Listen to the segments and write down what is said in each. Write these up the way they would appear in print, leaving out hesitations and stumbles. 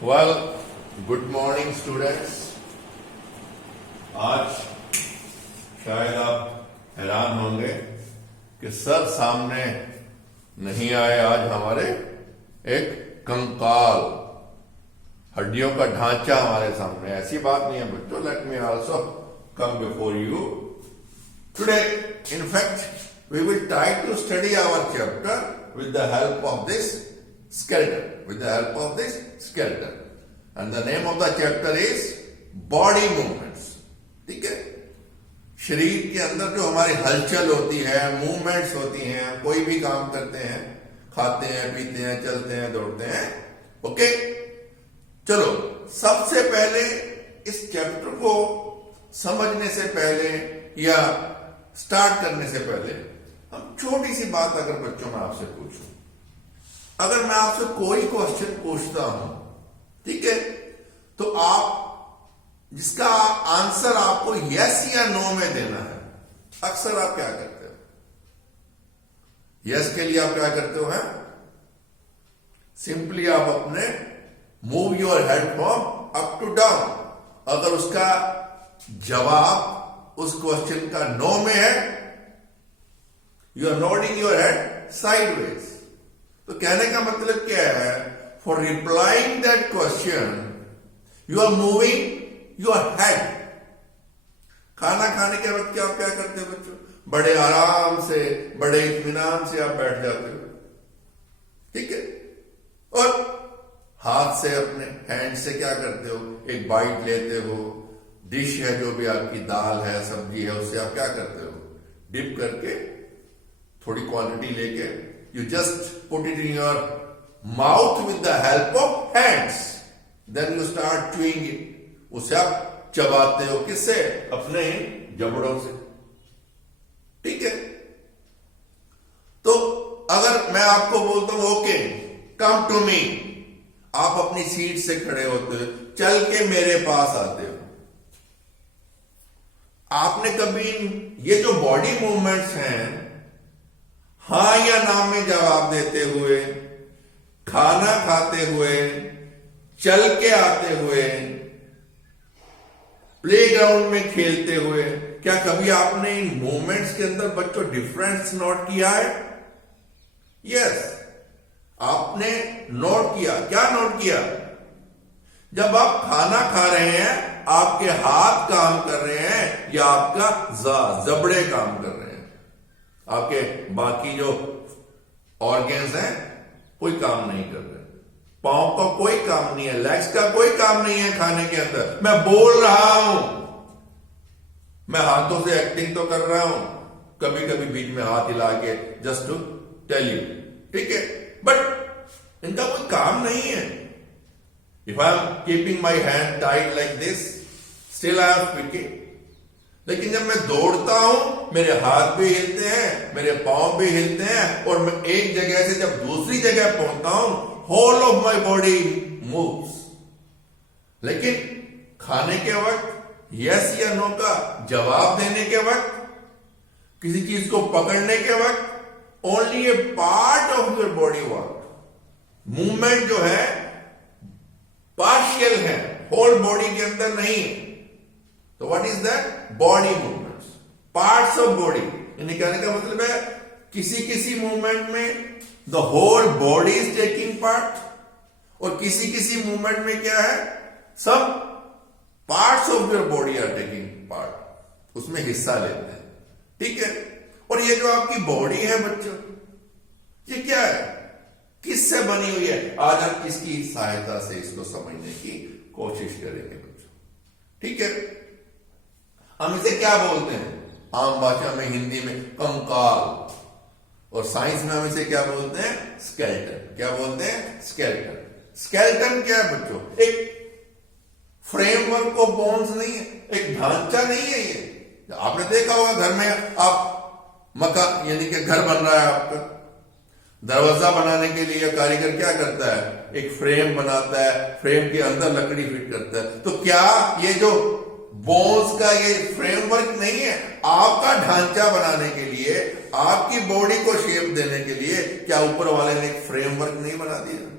Well good morning students. आज शायद आप हैरान होंगे कि सर सामने नहीं आए। आज हमारे एक कंकाल, हड्डियों का ढांचा हमारे सामने। ऐसी बात नहीं है बच्चों। Let me also come before you today. In fact we will try to study our chapter with the help of this skeleton, and the name of the chapter is body movements। ठीक है, शरीर के अंदर जो हमारी हलचल होती है, मूवमेंट्स होती हैं, कोई भी काम करते हैं, खाते हैं, पीते हैं, चलते हैं, दौड़ते हैं। ओके, चलो सबसे पहले इस चैप्टर को समझने से पहले या स्टार्ट करने से पहले हम छोटी सी बात अगर बच्चों में आपसे पूछूं, अगर मैं आपसे कोई क्वेश्चन पूछता हूं, ठीक है, तो आप जिसका आंसर आपको यस या नो में देना है, अक्सर आप क्या करते हो? यस के लिए आप क्या करते हो? सिंपली आप अपने move your head from up to down. अगर उसका जवाब उस क्वेश्चन का नो में है, you are nodding your head sideways. तो कहने का मतलब क्या है? For replying that question you are moving your head. खाना खाने के वक्त आप क्या करते हो बच्चों? बड़े आराम से, बड़े इत्मीनान से आप बैठ जाते हो, ठीक है, और हाथ से, अपने हैंड से क्या करते हो? एक बाइट लेते हो। डिश है, जो भी आपकी दाल है, सब्जी है, उससे आप क्या करते हो? डिप करके थोड़ी क्वांटिटी लेके you just put it in your mouth with the help of hands, then you start chewing it. उसे आप चबाते हो। किससे? अपने जबड़ों से, ठीक है। तो अगर मैं आपको बोलता हूं ओके कम टू मी, आप अपनी सीट से खड़े होते हो, चल के मेरे पास आते हो। आपने कभी ये जो बॉडी मूवमेंट्स हैं, हां या ना में जवाब देते हुए, खाना खाते हुए, चल के आते हुए, प्लेग्राउंड में खेलते हुए, क्या कभी आपने इन मूवमेंट्स के अंदर बच्चों डिफरेंस नोट किया है? यस, आपने नोट किया। क्या नोट किया? जब आप खाना खा रहे हैं, आपके हाथ काम कर रहे हैं या आपका जबड़े काम कर रहे हैं? आपके बाकी जो ऑर्गन्स हैं कोई काम नहीं कर रहे। पांव का कोई काम नहीं है, लेग्स का कोई काम नहीं है खाने के अंदर। मैं बोल रहा हूं, मैं हाथों से एक्टिंग तो कर रहा हूं, कभी कभी बीच में हाथ हिला के, जस्ट टू टेल यू, ठीक है, बट इनका कोई काम नहीं है। If I am keeping my hand tight like this, still I am speaking. लेकिन जब मैं दौड़ता हूं, मेरे हाथ भी हिलते हैं, मेरे पांव भी हिलते हैं, और मैं एक जगह से जब दूसरी जगह पहुंचता हूं, whole of my body moves. लेकिन खाने के वक्त, यस या नो का जवाब देने के वक्त, किसी चीज को पकड़ने के वक्त, only A part of your body work. Movement जो है पार्शियल है, होल बॉडी के अंदर नहीं है। तो what is that? Body movements, parts of body. यानी कहने का मतलब है किसी किसी मूवमेंट में the whole body is taking part, और किसी किसी मूवमेंट में क्या है? सब parts of your body are taking part, उसमें हिस्सा लेते हैं, ठीक है। और ये जो आपकी बॉडी है बच्चों, ये क्या है? किससे बनी हुई है? आज हम इसकी सहायता से इसको समझने की कोशिश करेंगे बच्चों, ठीक है। हम इसे क्या बोलते हैं? आम भाषा में, हिंदी में कंकाल, और साइंस में हम इसे क्या बोलते हैं? स्केलेटन। क्या बोलते हैं? स्केलेटन। स्केलेटन क्या है बच्चों? एक फ्रेमवर्क ऑफ बोन्स नहीं है, एक ढांचा नहीं है ये। आपने देखा होगा घर में, आप मकान यानी कि घर बन रहा है आपका, दरवाजा बनाने के लिए कारीगर क्या करता है? एक फ्रेम बनाता है, फ्रेम के अंदर लकड़ी फिट करता है। तो क्या ये जो बोन्स का ये फ्रेमवर्क नहीं है? आपका ढांचा बनाने के लिए, आपकी बॉडी को शेप देने के लिए, क्या ऊपर वाले ने एक फ्रेमवर्क नहीं बना दिया?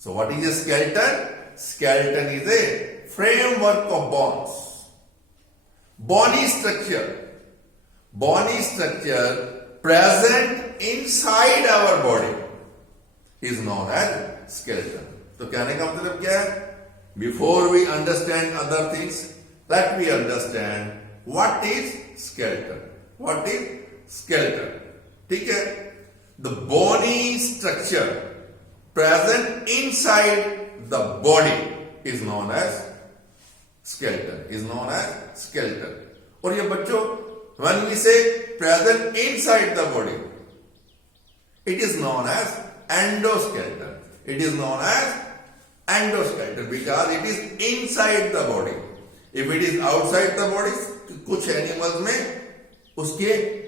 So what is a skeleton? Skeleton is a framework of bones. Bony structure present inside our body is known as skeleton. तो कहने का मतलब क्या है? Before we understand other things, let me understand what is skeleton. What is skeleton? ठीक है? The bony structure present inside the body is known as skeleton. Is known as skeleton. और ये बच्चों, when we say present inside the body, it is known as endoskeleton. It is known as endoskeleton because it is inside the body. If it is outside the body, कुछ animals में उसके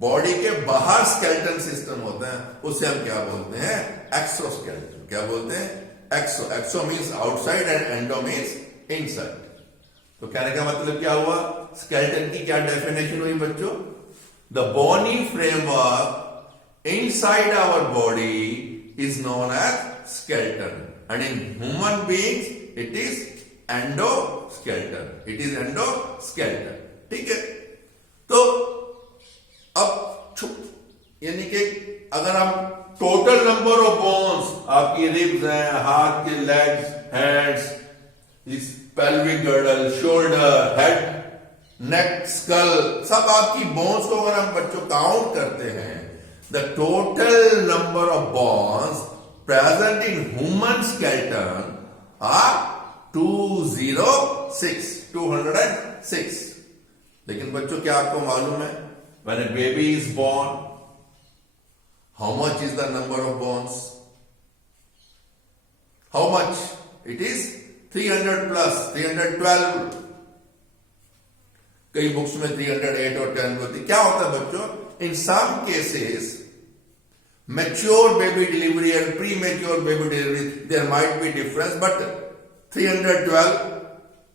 body के बाहर skeleton system होता है, उससे हम क्या बोलते हैं? एक्सोस्केलेटन. क्या बोलते हैं? Exo means outside and endo means inside. तो कहने का मतलब क्या हुआ? स्केलेटन की क्या डेफिनेशन हुई बच्चों? The bony framework inside our body is known as skeleton and in human beings it is endoskeleton. It is endoskeleton. ठीक है? तो अब यानी कि अगर हम टोटल नंबर ऑफ बोन्स, आपकी रिब्स हैं, हाथ के लेग्स, हैंड्स, इस pelvic girdle, shoulder, head, neck, skull, सब आपकी बोन्स को अगर हम बच्चों काउंट करते हैं, the total number of bones present in human skeleton are 206. लेकिन बच्चों क्या आपको मालूम है? When a baby is born, how much is the number of bones? How much? It is 300 plus, 312. कई बुक्स में 308 और 10 होती. क्या होता है बच्चों? In some cases, mature baby delivery and premature baby delivery, there might be difference, but 312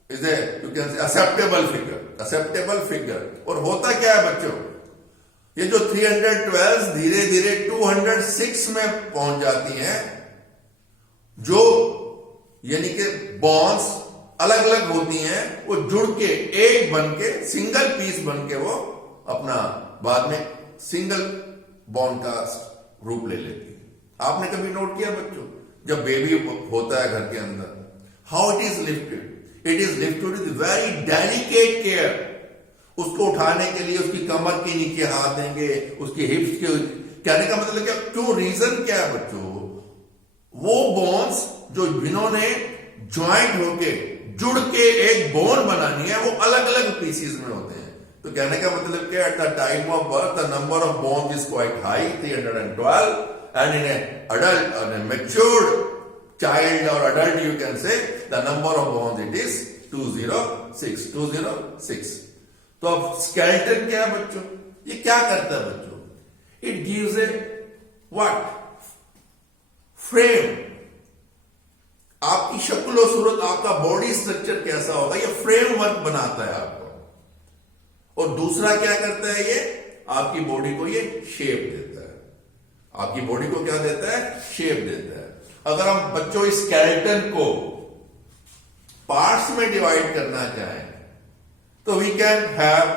is a, you can say, acceptable figure. और होता क्या है बच्चों? ये जो 312 धीरे धीरे 206 में पहुंच जाती हैं, जो यानी कि बॉन्स अलग अलग होती हैं, वो जुड़ के एक बन के सिंगल पीस बन के वो अपना बाद में सिंगल बॉन्ड का रूप ले लेती है. आपने कभी नोट किया बच्चों, जब बेबी होता है घर के अंदर, how it is lifted? It is lifted with very delicate care. उसको उठाने के लिए उसकी कमर के नीचे हाथ देंगे, उसकी हिप्स के. कहने का मतलब क्या? क्यों? रीजन क्या है बच्चों? वो बोन्स जो जिन्होंने ज्वाइंट होके जुड़ के एक बोन बनानी है, वो अलग अलग पीसीज में होते हैं. तो कहने का मतलब क्या? At the time of birth the number of bones is quite high, 312, and in adult और मैच्योर्ड चाइल्ड और adult you can say the number of bones it is 206. तो अब स्केलेटन क्या है बच्चों? ये क्या करता है बच्चों? It gives A what? Frame. आपकी शक्ल और सूरत, आपका बॉडी स्ट्रक्चर कैसा होगा, ये फ्रेमवर्क बनाता है आपको. और दूसरा क्या करता है? ये आपकी बॉडी को ये शेप देता है. आपकी बॉडी को क्या देता है? शेप देता है. अगर हम बच्चों इस स्केलेटन को पार्ट्स में डिवाइड करना चाहें, तो वी कैन हैव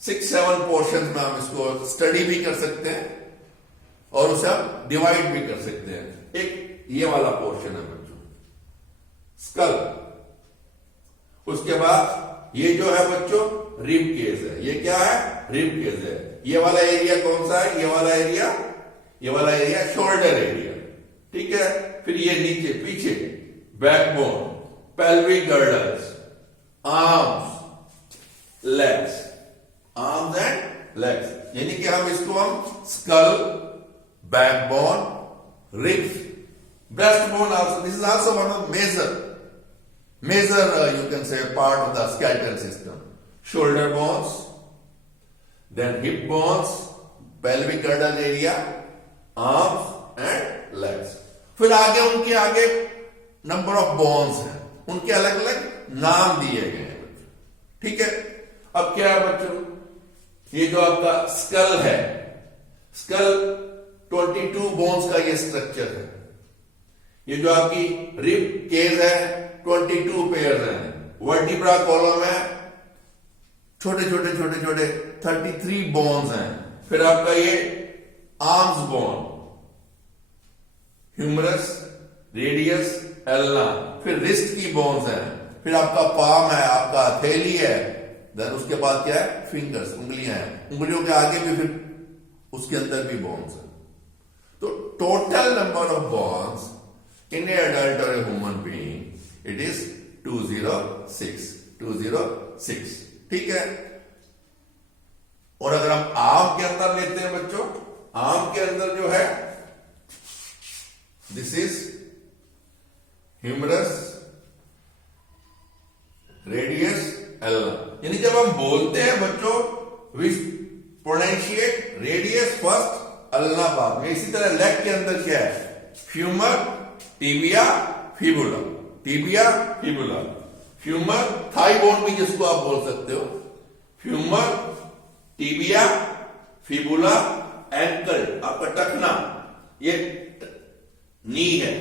6-7 पोर्शन में हम इसको स्टडी भी कर सकते हैं और उसे हम डिवाइड भी कर सकते हैं. एक ये वाला पोर्शन है बच्चों, स्कल. उसके बाद ये जो है बच्चों रिब केज है. ये क्या है? रिब केज है. ये वाला एरिया कौन सा है? ये वाला एरिया शोल्डर एरिया. ठीक है? फिर ये नीचे पीछे backbone, pelvic girdles, arms, legs, arms and legs. यानी कि हम इसको skull, backbone, ribs, breastbone also. This is also one of major you can say part of the skeletal system. Shoulder bones, then hip bones, pelvic girdle area, arms and legs. फिर आगे उनके आगे number of bones हैं, उनके अलग अलग नाम दिए गए हैं. ठीक है? अब क्या है बच्चों? ये जो आपका स्कल है, स्कल 22 बोन्स का ये स्ट्रक्चर है. ये जो आपकी रिब केज है 22 पेयर है। वर्टिब्रा कॉलम है, छोटे छोटे छोटे छोटे 33 बोन्स हैं। फिर आपका ये आर्म्स बोन, ह्यूमरस, रेडियस, एल्ना। फिर रिस्ट की बोन्स हैं। फिर आपका पाम है, आपका हथेली है। देन उसके बाद क्या है, फिंगर्स, उंगलियां हैं। उंगलियों के आगे भी फिर उसके अंदर भी बोन्स है। तो total number of bones in a adult और a human being it is 206। ठीक है। और अगर हम आम के अंदर लेते हैं बच्चों, आम के अंदर जो है this is humerus, radius, ulna. यानी जब हम बोलते हैं बच्चों we pronunciate radius first, ulna बाद में। इसी तरह लेग के अंदर क्या है, femur, tibia, fibula, tibia, fibula. Femur, thigh bone भी जिसको आप बोल सकते हो। फ्यूमर, टिबिया, फिबुला, एंकल, आपका टखना, ये नी है,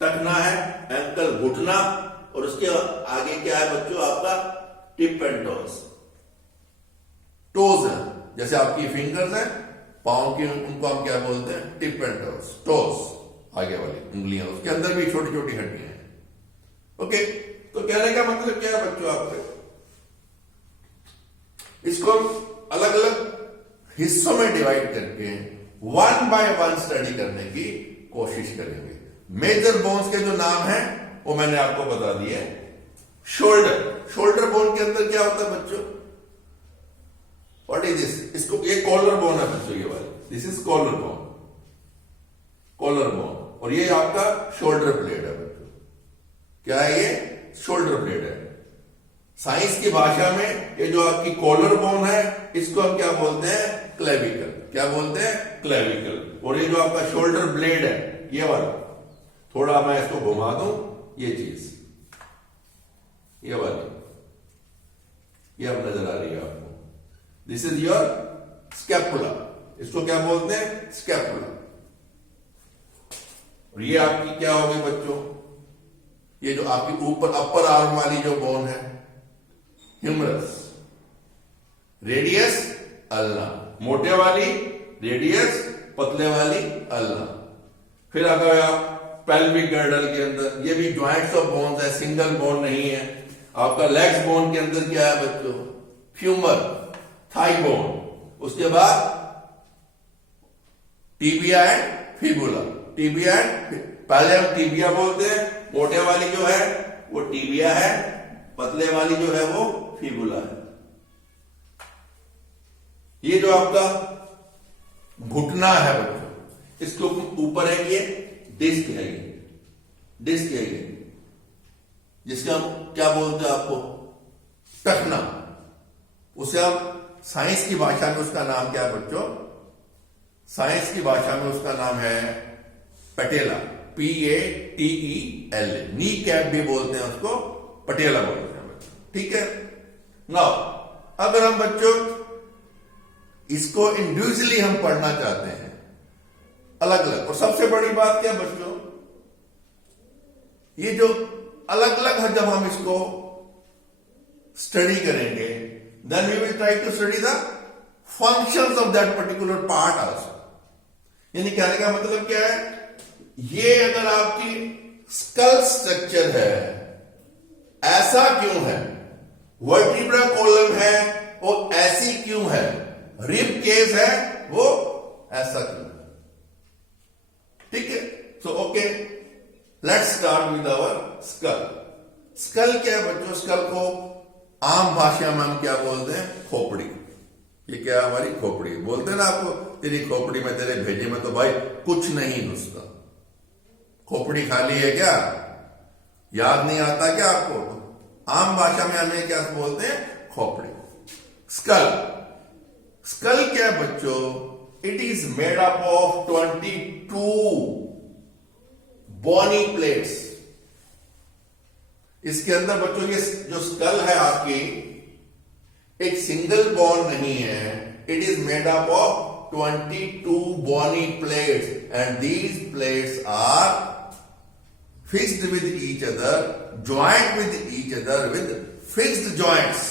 टखना है, एंकल घुटना, और उसके आगे क्या है बच्चों, आपका टिप एंड टोज। टोज है, जैसे आपकी फिंगर्स हैं पांव की, उनको हम क्या बोलते हैं, टिप एंड टोज। टोज आगे वाली उंगलियां, उसके अंदर भी छोटी छोटी हड्डियां हैं। ओके, तो कहने का मतलब क्या है बच्चों आपके, इसको अलग अलग हिस्सों में डिवाइड करके 1 बाय 1 स्टडी करने की कोशिश करेंगे। मेजर बोन्स के जो नाम हैं वो मैंने आपको बता दिए। शोल्डर, शोल्डर बोन के अंदर क्या होता है बच्चों, व्हाट इज दिस, इसको ये कॉलर बोन है बच्चों, ये वाली, this is collar bone, collar bone. और ये आपका शोल्डर ब्लेड है बच्चों। क्या है ये, शोल्डर ब्लेड है। साइंस की भाषा में ये जो आपकी कॉलर बोन है इसको हम क्या बोलते हैं, क्लेविकल। क्या बोलते हैं, क्लेविकल। और ये जो आपका शोल्डर ब्लेड है ये वाला, थोड़ा मैं इसको घुमा दूं, ये चीज, ये वाली, ये अब नजर आ रही है आपको, दिस इज योर स्कैपुला। इसको क्या बोलते हैं, स्कैपुला। और ये आपकी क्या होगी बच्चों, ये जो आपकी ऊपर अपर आर्म वाली जो बोन है, ह्यूमरस, रेडियस, अल्ना। मोटे वाली रेडियस, पतले वाली अल्ना। फिर अगर आप पेल्विक गर्डल के अंदर, ये भी ज्वाइंट्स ऑफ बोन्स है, सिंगल बोन नहीं है। आपका लेग्स बोन के अंदर क्या है बच्चों, फ्यूमर, थाई बोन। उसके बाद tibia and fibula. Tibia and, पहले हम टिबिया बोलते हैं, मोटे वाली जो है वो टिबिया है, पतले वाली जो है वो फिबुला है। ये जो आपका घुटना है बच्चों, इसके ऊपर है ये डिस्क है, ये डिस्क है, ये जिसका हम क्या बोलते हैं आपको, टखना। उसे हम साइंस की भाषा में उसका नाम क्या है बच्चों, साइंस की भाषा में उसका नाम है पटेला, PATEL। नी कैप भी बोलते हैं उसको, पटेला बोलते हैं बच्चों। ठीक है ना। अगर हम बच्चों इसको इंडिविजुअली हम पढ़ना चाहते हैं अलग अलग, और सबसे बड़ी बात क्या बच्चों, ये जो अलग अलग है, जब हम इसको स्टडी करेंगे then we will try to study the functions of that particular part also. यानी कहने का मतलब क्या है, ये अगर आपकी स्कल स्ट्रक्चर है, ऐसा क्यों है, वर्टिब्रा कॉलम है वो ऐसी क्यों है, रिब केस है वो ऐसा क्यों है। ठीक है, so okay, let's start with our skull. Skull क्या है बच्चों, स्कल को आम भाषा में हम क्या बोलते हैं, खोपड़ी। ये क्या हमारी खोपड़ी बोलते हैं ना आपको, तेरी खोपड़ी में, तेरे भेजे में तो भाई कुछ नहीं घुसता। खोपड़ी खाली है क्या, याद नहीं आता क्या आपको? आम भाषा में हमें क्या बोलते हैं, खोपड़ी। स्कल, स्कल क्या है बच्चों, it is made up of 22 bony plates. इसके अंदर बच्चों ये जो स्कल है आपकी, एक सिंगल बोन नहीं है, it is made up of 22 bony plates and these plates are fixed with each other, joint with each other with fixed joints.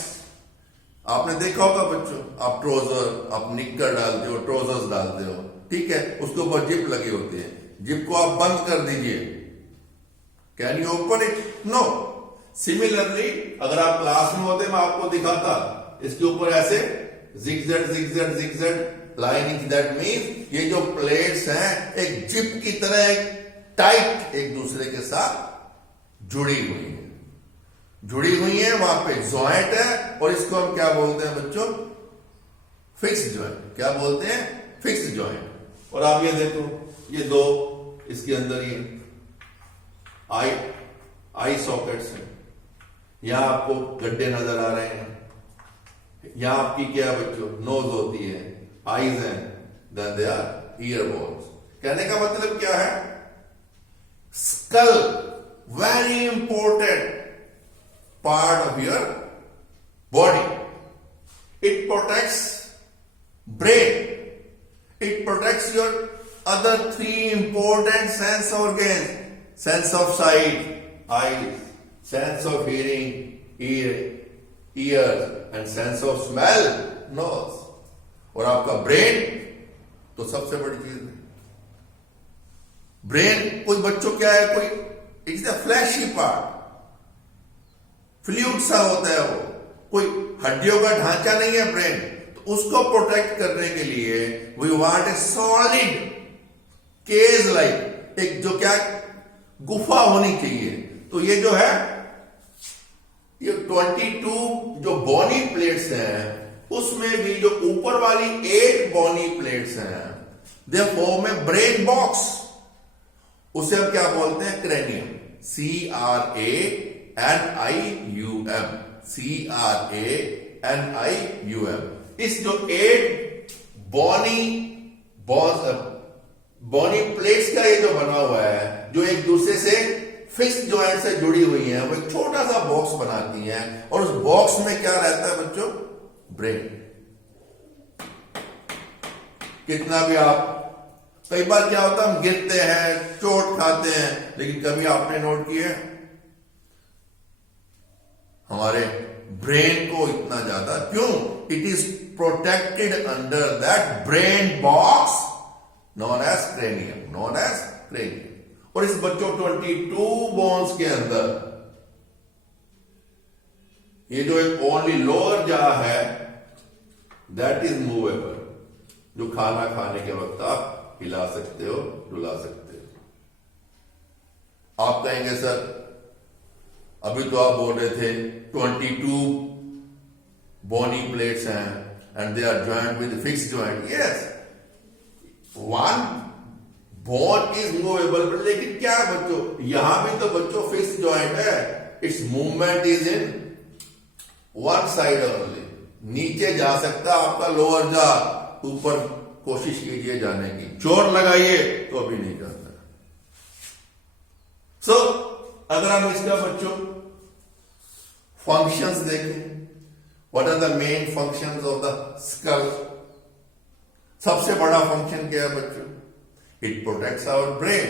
आपने देखा होगा बच्चों, आप ट्रोजर, आप निक्कर डालते हो, ट्रोजर्स डालते हो, ठीक है, उसके ऊपर जिप लगी होती है, जिप को आप बंद कर दीजिए, can you open it? No. Similarly अगर आप क्लास में होते, मैं आपको दिखाता, इसके ऊपर ऐसे zigzag zigzag zigzag lining, that means ये जो प्लेट्स हैं एक जिप की तरह एक टाइट एक दूसरे के साथ जुड़ी हुई है, वहां पे जॉइंट है, और इसको हम क्या बोलते हैं बच्चों? Fixed joint. क्या बोलते हैं? Fixed joint. और आप ये देखो, ये दो इसके अंदर ये आई सॉकेट्स हैं, यहां आपको गड्ढे नजर आ रहे हैं, यहां आपकी क्या बच्चों? नोज होती है, आईज हैं, then they are ear bones. कहने का मतलब क्या है? Skull, very important part of your body. It protects brain. It protects your other three important sense organs: sense of sight, eyes; sense of hearing, ears; and sense of smell, nose. और आपका brain तो सबसे बड़ी चीज है। Brain कोई बच्चों क्या है, कोई it's a fleshy part, fluid सा होता है, वो कोई हड्डियों का ढांचा नहीं है ब्रेन। तो उसको प्रोटेक्ट करने के लिए we want a solid cage like, एक जो क्या गुफा होनी चाहिए। तो ये जो है, ये 22 जो बॉनी प्लेट्स हैं, उसमें भी जो ऊपर वाली 8 बॉनी प्लेट्स हैं, they form A brain box. उसे हम क्या बोलते हैं? क्रेनियम। CRANIUM, CRANIUM। इस जो 8 बॉनी प्लेट्स का ये जो बना हुआ है, जो एक दूसरे से फिक्स्ड जॉइंट से जुड़ी हुई हैं, वो एक छोटा सा बॉक्स बनाती हैं, और उस बॉक्स में क्या रहता है बच्चों? ब्रेन। कितना भी आप, कई बार क्या होता है, हम गिरते हैं, चोट खाते हैं, लेकिन कभी आपने नोट किया हमारे ब्रेन को इतना ज्यादा क्यों? It is protected under that brain box known as cranium, और इस बच्चों 22 बोन्स के अंदर ये जो एक ओनली लोअर जा है, दैट इज मूवेबल, जो खाना खाने के वक्त आप हिला सकते हो, डुला सकते हो। आप कहेंगे सर, अभी तो आप बोल रहे थे 22 बॉनी प्लेट्स हैं and they are joint with fixed joint. Yes, one bone is movable, लेकिन क्या बच्चों, यहां भी तो बच्चों फिक्स्ड जॉइंट है, its movement is in one side only. नीचे जा सकता आपका लोअर जा, ऊपर कोशिश कीजिए जाने की, जोर लगाइए तो अभी नहीं जाता। सो अगर हम इसका बच्चों फंक्शंस देखें, what are the main functions of the skull? सबसे बड़ा फंक्शन क्या है बच्चों? It protects our brain,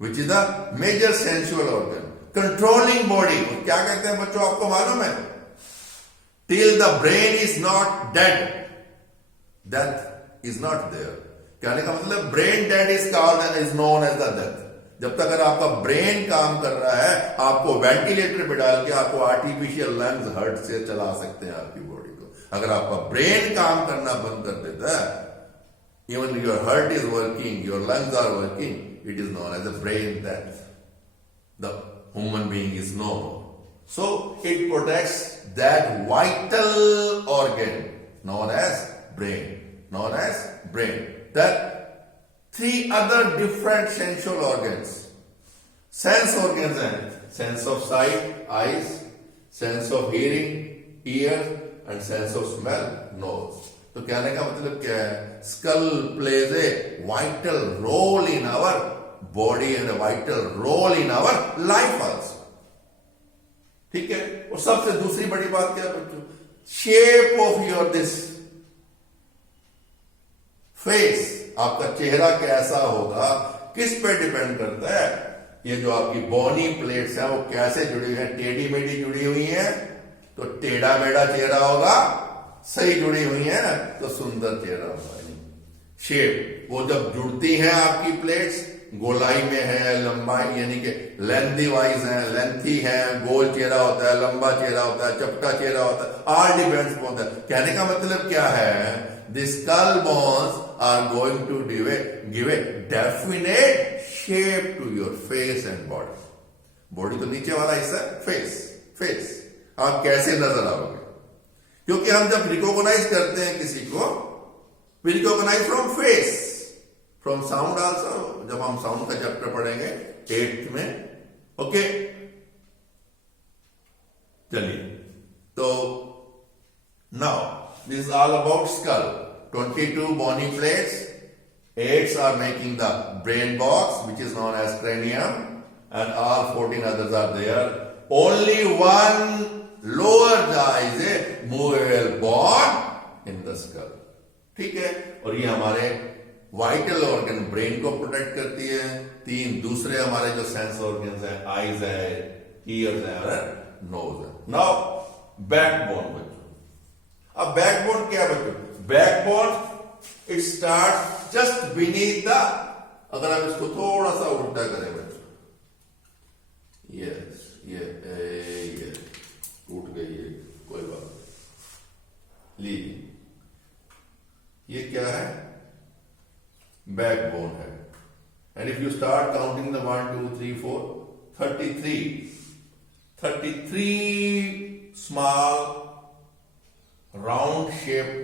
which is the major sensual organ, controlling body. क्या कहते हैं बच्चों, आपको मालूम है? Till the brain is not dead, death is not there. कहने का मतलब brain dead is called and is known as the death. जब तक अगर आपका ब्रेन काम कर रहा है, आपको वेंटिलेटर पे डाल के आपको आर्टिफिशियल लंग्स हार्ट से चला सकते हैं आपकी बॉडी को। अगर आपका ब्रेन काम करना बंद कर देता है, even your heart is working, your lungs are working, it is known as a brain death, the human being is no. So it protects that vital organ known as brain. That 3 other different sensual organs. Sense organs and sense of sight, eyes; sense of hearing, ears; and sense of smell, nose. तो कहने का मतलब क्या है? Skull plays a vital role in our body and a vital role in our life also. ठीक है? और सबसे दूसरी बड़ी बात क्या है बच्चों? Shape of your this face, आपका चेहरा कैसा होगा किस पे डिपेंड करता है? ये जो आपकी बोनी प्लेट्स हैं वो कैसे जुड़ी हुई हैं, टेढ़ी मेढ़ी जुड़ी हुई हैं तो टेढ़ा मेढ़ा चेहरा होगा, सही जुड़ी हुई है ना तो सुंदर चेहरा होगा। शेप वो जब जुड़ती हैं आपकी प्लेट्स, गोलाई में है, लंबाई यानी कि लेंथी वाइज है, लेंथी है, गोल चेहरा होता है, लंबा चेहरा होता है, चपटा चेहरा होता है, ऑल डिपेंड्स होता है। कहने का मतलब क्या है, the skull bones are going to give a definite shape to your face and body. Body तो नीचे वाला हिस्सा, फेस आप कैसे नजर आओगे, क्योंकि हम जब रिकॉग्नाइज करते हैं किसी को, we recognize from face, from sound also, जब हम साउंड का चैप्टर पढ़ेंगे 8th में। ओके चलिए, तो now this is all about skull. 22 bony plates, 8 are making the brain box which is known as cranium, and all 14 others are there. Only one lower jaw is a movable bone in the skull. ठीक है, और ये हमारे vital organ brain को protect करती है। 3 दूसरे हमारे जो सेंस ऑर्गन्स है, आईज है, ईयर्स है और नोज है। नाउ बैकबोन बच्चों, अब बैकबोन क्या है बच्चों, backbone it start just beneath the, अगर आप इसको थोड़ा सा उल्टा करें बच्चों, यस ये टूट गई है, कोई बात लीजिए, ये क्या है, बैकबोन है। And if you start counting the 1 2 3 4 33 small round shaped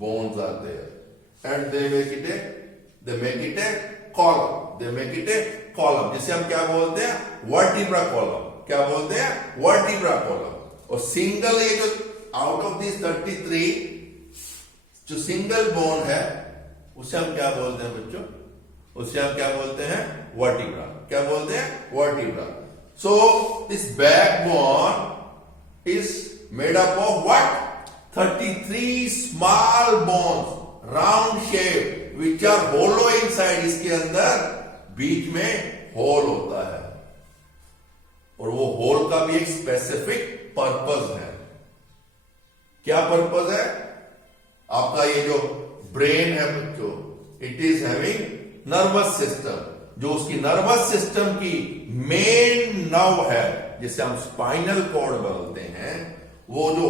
bones are there, and they make it a column, जिसे हम क्या बोलते हैं, वर्टिब्रा कॉलम। क्या बोलते हैं, वर्टिब्रा कॉलम। और सिंगल, ये जो आउट ऑफ दिस 33 जो सिंगल बोन है उसे हम क्या बोलते हैं बच्चों, उसे हम क्या बोलते हैं, वर्टिब्रा। क्या बोलते हैं, vertebra. So this backbone is made up of what, 33 small bones, round shape, which are hollow inside. इसके अंदर बीच में होल होता है, और वो होल का भी एक स्पेसिफिक पर्पस है। क्या पर्पस है आपका, ये जो ब्रेन है बच्चों, it is having nervous system, जो उसकी नर्वस सिस्टम की मेन नर्व है, जिसे हम स्पाइनल कॉर्ड बोलते हैं, वो जो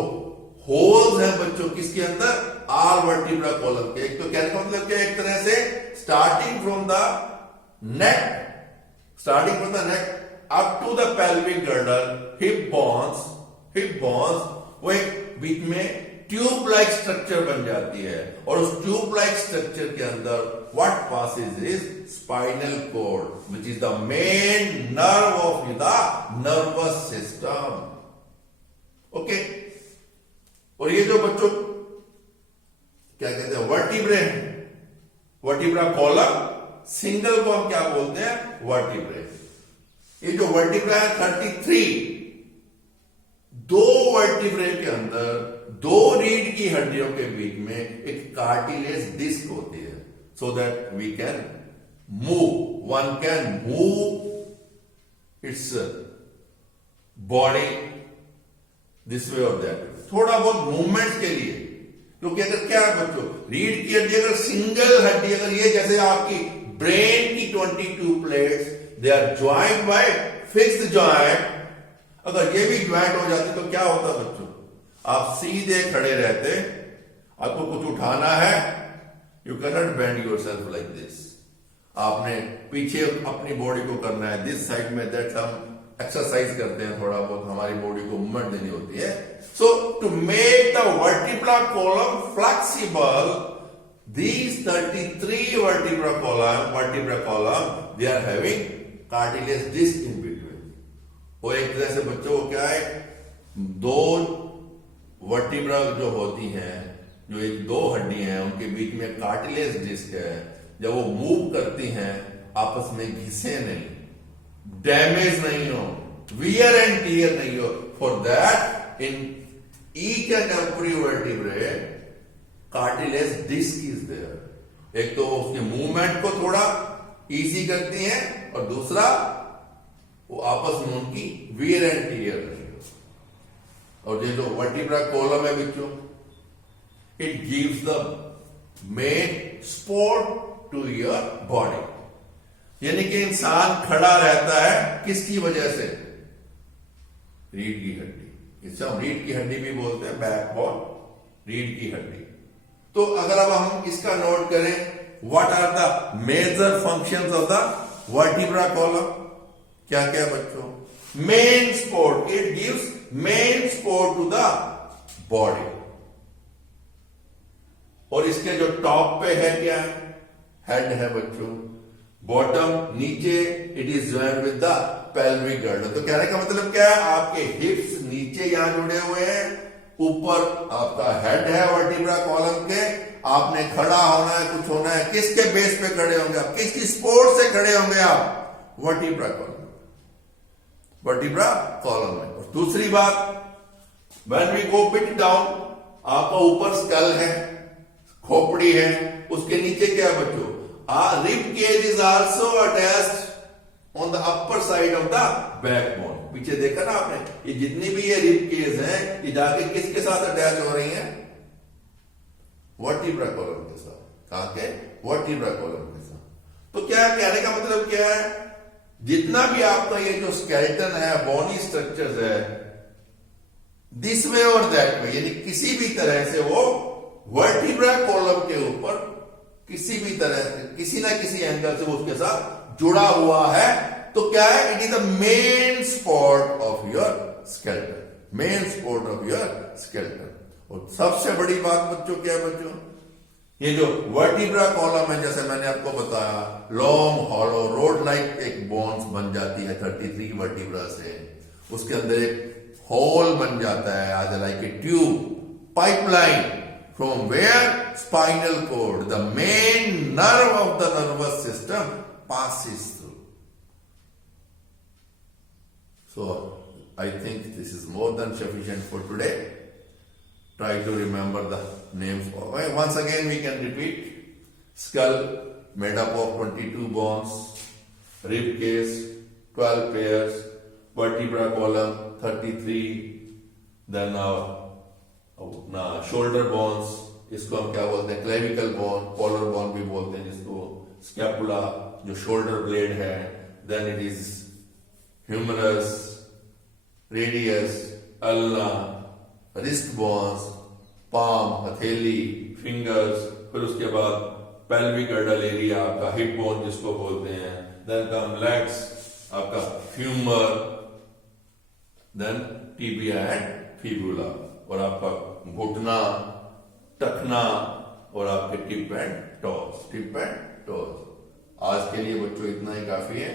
होल्स हैं बच्चों किसके अंदर, ऑल वर्टिब्रा कॉलम के। एक तो कहने का मतलब क्या, एक तरह से starting from the neck up to the pelvic girdle, hip bones, वो एक बीच में ट्यूब लाइक स्ट्रक्चर बन जाती है, और उस ट्यूब लाइक स्ट्रक्चर के अंदर what passes is spinal cord, which is the main nerve of the nervous system. Okay, और ये जो बच्चों क्या कहते हैं, वर्टिब्रे हैं, वर्टिब्रा कॉलम, सिंगल को हम क्या बोलते हैं, वर्टिब्रे। ये जो वर्टिब्रा है 33, 2 वर्टिब्रे के अंदर 2 रीढ़ की हड्डियों के बीच में एक कार्टिलेज डिस्क होती है, so that we can one can move its body this way और दैट, थोड़ा बहुत मूवमेंट के लिए। क्योंकि अगर क्या है बच्चों, रीढ़ की हड्डी अगर सिंगल हड्डी, अगर ये जैसे आपकी ब्रेन की 22 plates, they are joint by fixed joint, अगर ये भी ज्वाइंट हो जाती तो क्या होता बच्चों, आप सीधे खड़े रहते, आपको कुछ उठाना है, you can not bend your self like this, आपने पीछे अपनी बॉडी को करना है, दिस साइड में, दैट हम एक्सरसाइज करते हैं, थोड़ा बहुत हमारी बॉडी को मूवमेंट देनी होती है। So to make the vertebra column flexible, these 33 vertebra column, they are having cartilage disc in between. वो एक तरह से बच्चों को क्या है, 2 वर्टिब्रा जो होती हैं, जो एक 2 हड्डी हैं, उनके बीच में कार्टिलेज डिस्क है। जब वो मूव करती हैं आपस में घिसे नहीं, डैमेज नहीं हो, वियर एंड टीयर नहीं हो, for that in each and every vertebrae cartilage disc is there. एक तो उसके मूवमेंट को थोड़ा इजी करती हैं, और दूसरा वो आपस में उनकी वियर एंड टियर रहेगा। और ये जो वर्टिब्रा कॉलम है बच्चों, it gives the main support to your body. यानी कि इंसान खड़ा रहता है किसकी वजह से? रीढ़ की हड्डी। इसे हम रीढ़ की हड्डी भी बोलते हैं, बैकबोन, रीढ़ की हड्डी। तो अगर अब हम इसका नोट करें, what are the major functions of the vertebra column? क्या क्या बच्चों? Main support, it gives main support to the body. और इसके जो टॉप पे है क्या है? हेड है बच्चों। बॉटम नीचे, it is joint with the pelvic girder. तो कहने का मतलब क्या है? आपके हिप्स नीचे यहां जुड़े हुए हैं, ऊपर आपका हेड है वर्टिब्रा कॉलम के। आपने खड़ा होना है, कुछ होना है, किसके बेस पे खड़े होंगे आप? किसकी सपोर्ट से खड़े होंगे आप? वर्टिब्रा कॉलम, वर्टिब्रा कॉलम में। और दूसरी बात, when we go bit down, आपका ऊपर स्कल है, खोपड़ी है, उसके नीचे क्या है बच्चों? Rib cage is also attached on the upper side of the backbone. पीछे देखा ना आपने, ये जितनी भी ये रिब केज हैं, ये जाके किसके साथ अटैच हो रही हैं? वर्टिब्रा कॉलम के साथ। कहां के? वर्टिब्रा कॉलम के साथ। तो क्या कहने का मतलब क्या है? जितना भी आपका ये जो स्केलेटन है, बॉडी स्ट्रक्चर्स है, दिस वे और दैट वे, यानी किसी भी तरह से वो वर्टिब्रा कॉलम के ऊपर किसी भी तरह से, किसी ना किसी एंगल से वो उसके साथ जुड़ा हुआ है। तो क्या है? It is the main support of your skeleton, main support of your skeleton. और सबसे बड़ी बात बच्चों क्या है बच्चों? ये जो वर्टिब्रा कॉलम है, जैसे मैंने आपको बताया, लॉन्ग हॉलो रोड लाइक एक बोन्स बन जाती है 33 वर्टिब्रा से। उसके अंदर एक होल बन जाता है, आज like a tube, pipeline, from where spinal cord, the main nerve of the nervous system, passes through. So I think this is more than sufficient for today. Try to remember the names. Once again we can repeat: skull made up of 22 bones, rib cage 12 pairs, vertebra column 33, then ना shoulder bones, इसको हम क्या बोलते हैं? Clavicle bone, collar bone भी बोलते हैं जिसको, स्कैपुला जो शोल्डर ब्लेड है, then it is humerus, radius, ulna, wrist bones, palm, हथेली, फिंगर्स, फिर उसके बाद पेल्विक गर्डल एरिया आपका, हिप बोन जिसको बोलते हैं, देन कम लेग्स, आपका femur, then tibia and fibula, और आपका घुटना, टखना, और आपके tip and toes, tip and toes. आज के लिए बच्चों इतना ही काफी है।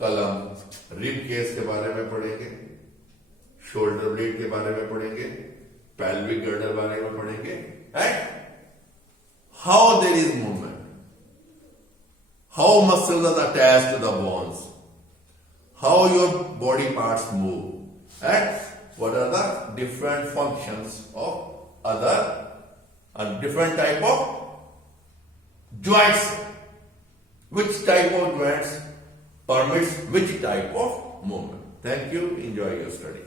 कल हम रिब केस के बारे में पढ़ेंगे, शोल्डर ब्लेड के बारे में पढ़ेंगे, पेल्विक गर्डर बारे में पढ़ेंगे, and how there is movement, how muscles are attached to the bones, how your body parts move, and what are the different functions of other and different type of joints, which type of joints permits which type of movement. Thank you. Enjoy your study.